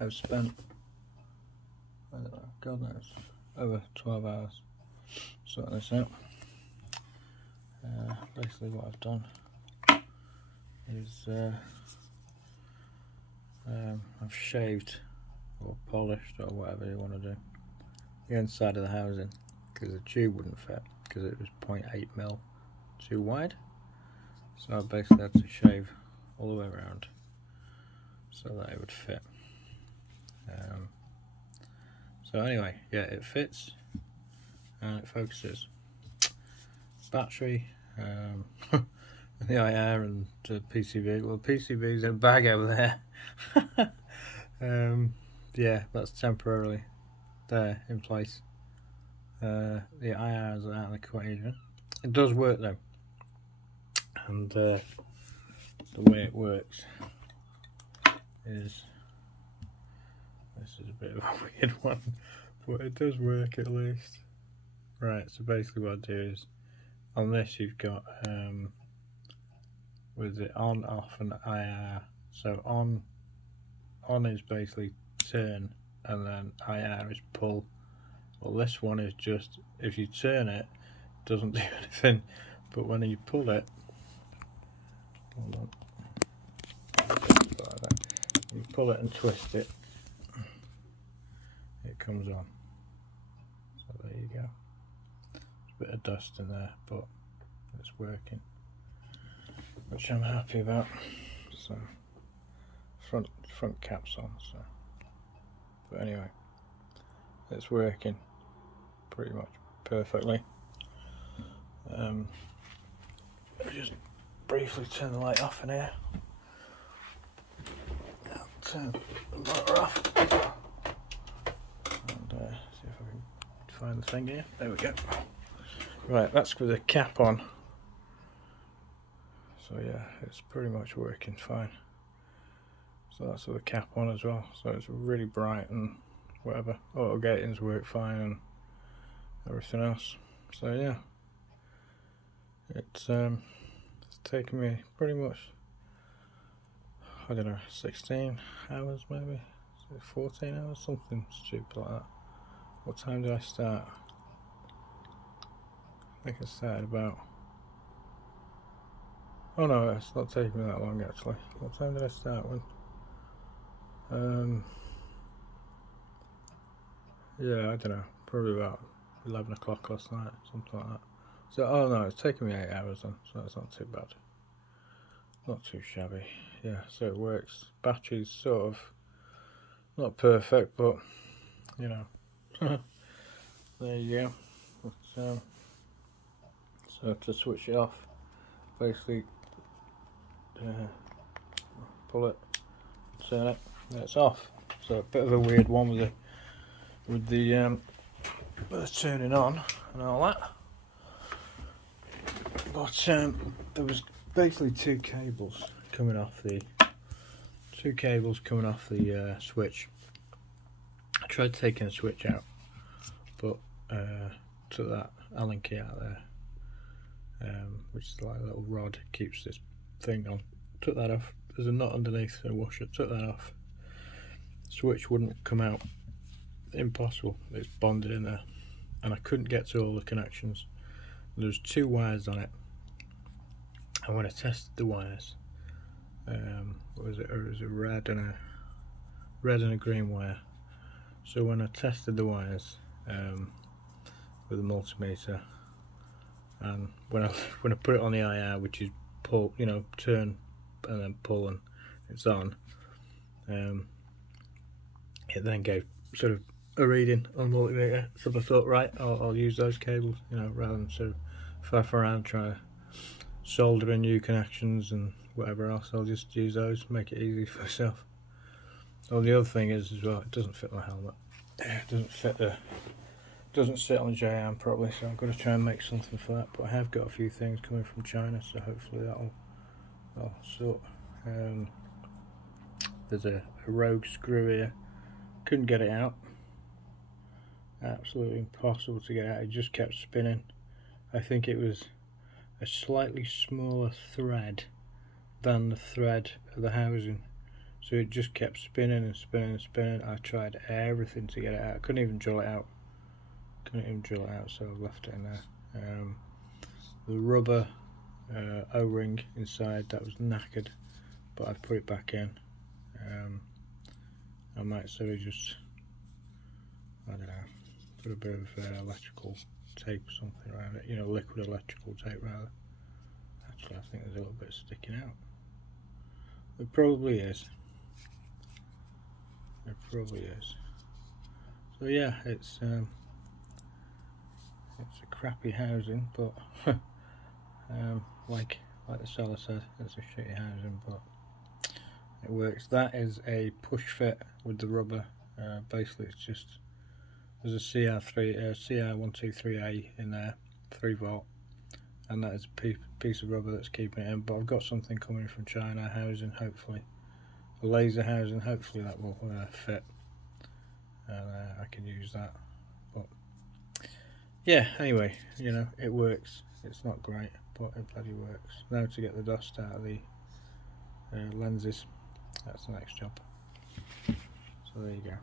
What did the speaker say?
I've spent, I don't know, God knows, over 12 hours sorting this out. Basically what I've done is I've shaved or polished or whatever you want to do the inside of the housing, because the tube wouldn't fit because it was 0.8mm too wide. So I basically had to shave all the way around so that it would fit. So anyway, yeah, it fits and it focuses. Battery, the IR and the PCB. Well, the PCB's in a bag over there. Yeah, that's temporarily there in place. The IR is out of the equation. It does work though, and the way it works is, this is a bit of a weird one, but it does work at least. Right, so basically what I do is, on this you've got with it on, off and IR. So on is basically turn and then IR is pull. Well, this one is just, if you turn it, it doesn't do anything, but when you pull it, hold on, you pull it and twist it, it comes on. So there you go. There's a bit of dust in there, but it's working, which I'm happy about. So front cap's on, so, but anyway, it's working pretty much perfectly. I'll just briefly turn the light off in here. I'll turn the motor off and see if I can find the thing here. There we go. Right, that's with the cap on. So yeah, it's pretty much working fine. So that's with the cap on as well. So it's really bright and whatever. Auto gatings work fine and everything else. So yeah, it's taken me pretty much, I don't know, 16 hours maybe, 14 hours, something stupid like that. What time did I start? I think I started about, oh no, it's not taking me that long actually. What time did I start when? Yeah, I don't know, probably about 11 o'clock last night, something like that. So, oh no, it's taken me 8 hours then, so that's not too bad. Not too shabby. Yeah, so it works. Battery's sort of not perfect, but you know, there you go. But, so to switch it off, basically pull it, turn it, and it's off. So a bit of a weird one with the turning on and all that. But there was basically two cables coming off the switch. I tried taking the switch out, but took that Allen key out there, which is like a little rod, keeps this thing on. Took that off. There's a nut underneath the washer. Took that off. Switch wouldn't come out. Impossible. It's bonded in there, and I couldn't get to all the connections. There's two wires on it, and when I tested the wires, what was it? It was a red and a green wire. So when I tested the wires with a multimeter, and when I put it on the IR, which is pull, you know, turn and then pull, and it's on, it then gave sort of a reading on the multimeter. So I thought, right, I'll use those cables, you know, rather than sort of faff around trying to solder in new connections and whatever else. I'll just use those, make it easy for myself. Oh, the other thing is as well, it doesn't fit my helmet. It doesn't sit on the J-arm properly, so I've got to try and make something for that. But I have got a few things coming from China, so hopefully that'll sort. There's a rogue screw here. Couldn't get it out. Absolutely impossible to get out. It just kept spinning. I think it was a slightly smaller thread than the thread of the housing, So it just kept spinning and spinning and spinning. I tried everything to get it out. I couldn't even drill it out. So I've left it in there. The rubber O-ring inside, that was knackered, but I've put it back in. I might sort of just, I don't know, put a bit of electrical tape or something around it, you know, liquid electrical tape rather. Actually, I think there's a little bit sticking out. It probably is. So yeah, it's a crappy housing, but like the seller said, it's a shitty housing, but it works. That is a push fit with the rubber. Basically, it's just there's a CR123A in there, 3V, and that is a piece of rubber that's keeping it in. But I've got something coming from China, housing, hopefully a laser housing. Hopefully that will fit, and I can use that. But yeah, anyway, you know, it works. It's not great, but it bloody works. Now to get the dust out of the lenses. That's the next job. So there you go.